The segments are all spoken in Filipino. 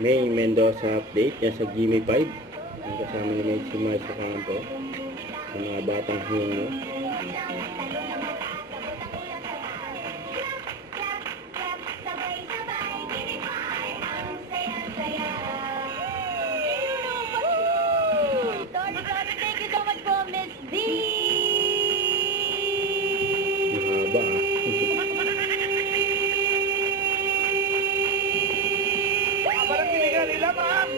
May Mendoza update yan sa Gimme 5. Ang kasama ni May Simay sa kampo. Yung mga batang hinyo. Thank you so much po, Miss D. Mahaba Parang kinigan nila, ma'am!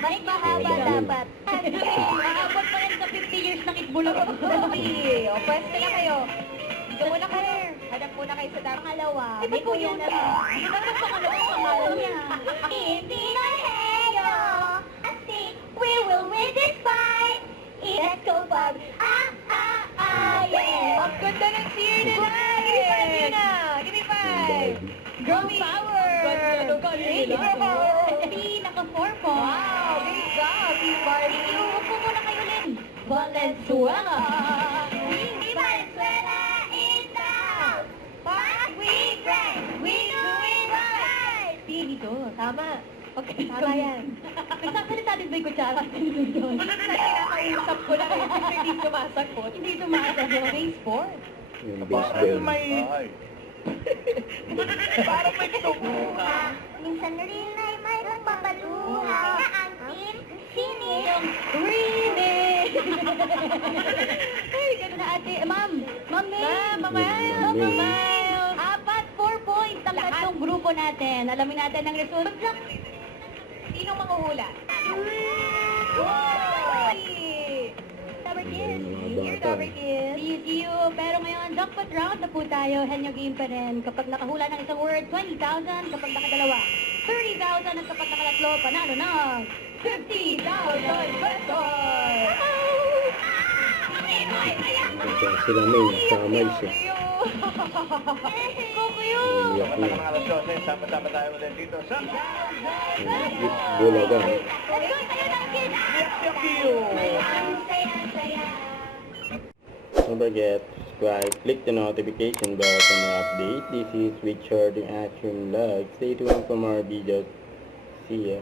Mas mahaba dapat. Maabot pa yan sa 50 years ng Itbulog. Dali. O, pwesto na kayo. Dito muna kayo. Hanap muna kayo sa tamang Pangalawa. May kuya na. Ano ba pangalawa pangalan niya? Hindi na heyo. I think we will win this fight. Let's go, Bob. Yeah. Ang ganda ng cheer nila. Give me five. Girl power. Thank you. Naka 4 po. Wow, great job, Team Barbie. Upo muna kayo, Lynn. Valenzuela. Valenzuela is the house. But we great. We do it right. Dito, tama. Okay, Tama yan. Nagsasalita din ba yung kutsara? Doon. Kinakausap ko lang eh, kasi hindi sumasagot. Hindi sumasagot. May sport. yung Parang baseball. may... Parang may tubuha. Minsan rin ay mayroong papaluha na ang team sining remix. Ay, gano'n na ate. Ma'am, Ma'am May. Ma'am, Ma'am. 4 points ang tatlong grupo natin. Alamin natin ang result. Sinong manguhula? Double kiss. Mga bata. Double kiss. See you. Pero ngayon, jackpot round na po tayo. Henyo game pa rin. Kapag nakahula ng isang word, 20,000. Kapag nakadalawa, 30,000. At kapag nakatatlo, panalo ng 50,000 pesos. Sila May, saka Miles eh. Kukuyo. Iyak na. Mga alas 12, sama-sama tayo ulit dito sa... Bulaga. Let's go tayo ng kids. Don't forget, subscribe, click the notification bell for more update. This is Richard in Action Vlog. Stay tuned for more videos. See ya.